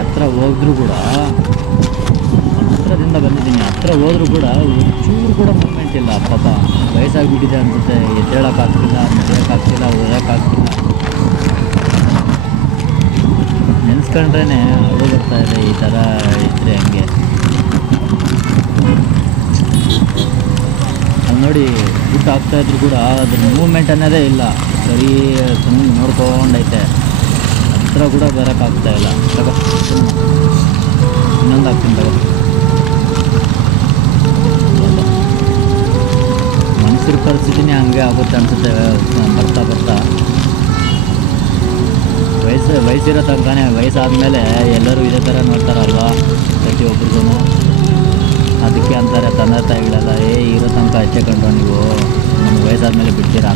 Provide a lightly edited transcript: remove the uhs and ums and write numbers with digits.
ಹತ್ರ ಹೋದ್ರೂ ಕೂಡ, ಹತ್ರದಿಂದ ಬಂದಿದ್ದೀನಿ, ಹತ್ರ ಹೋದ್ರೂ ಕೂಡ ಚೂರು ಕೂಡ ಮೂಮೆಂಟ್ ಇಲ್ಲ. ಪಾಪ ವಯಸ್ಸಾಗಿಬಿಟ್ಟಿದೆ ಅನ್ಸುತ್ತೆ, ಎದ್ದೇಳೋಕ್ಕಾಗ್ತಿಲ್ಲ, ನಡೆಯೋಕ್ಕಾಗ್ತಿಲ್ಲ, ಓದೋಕ್ಕಾಗ್ತಿಲ್ಲ. ನೆನೆಸ್ಕೊಂಡ್ರೇ ಅಳು ಬರ್ತಾ ಇದೆ, ಈ ಥರ ಇದ್ದರೆ ಹಂಗೆ. ಅಲ್ಲಿ ನೋಡಿ ಊಟ ಆಗ್ತಾಯಿದ್ರು ಕೂಡ ಅದ್ರ ಮೂಮೆಂಟ್ ಅನ್ನೋದೇ ಇಲ್ಲ, ಸರಿ ಸುಮ್ಮನೆ ನೋಡ್ಕೊಂಡೈತೆ, ಹತ್ರ ಕೂಡ ಬರೋಕ್ಕಾಗ್ತಾಯಿಲ್ಲ. ತಗೋ ಇನ್ನೊಂದು ಹಾಕ್ತೀನಿ ತಗೋ. ಮನುಷ್ಯರ ಪರಿಸ್ಥಿತಿನೇ ಹಂಗೆ ಆಗುತ್ತೆ ಅನಿಸುತ್ತೆ ಬರ್ತಾ ಬರ್ತಾ. ವಯಸ್ಸಿರೋ ತನಕನೇ, ವಯಸ್ಸಾದಮೇಲೆ ಎಲ್ಲರೂ ಇದೇ ಥರ ನೋಡ್ತಾರಲ್ವ ಪ್ರತಿಯೊಬ್ಬರಿಗೂ. ಅದಕ್ಕೆ ಅಂತಾರೆ ತಂದೆ ತಾಯಿಗಳೆಲ್ಲ, ಇರೋ ತನಕ ಅಷ್ಟೇ ಕಂಡ್ರು ನೀವು, ನಮ್ಗೆ ವಯಸ್ಸಾದ್ಮೇಲೆ ಬಿಡ್ತೀರಾ.